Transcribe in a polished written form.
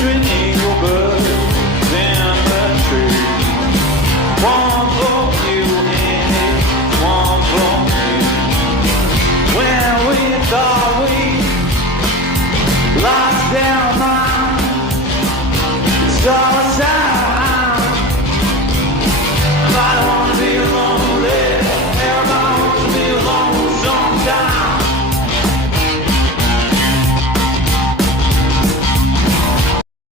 drinking yogurt in the tree. One for you and one for me. When we thought we lost our minds,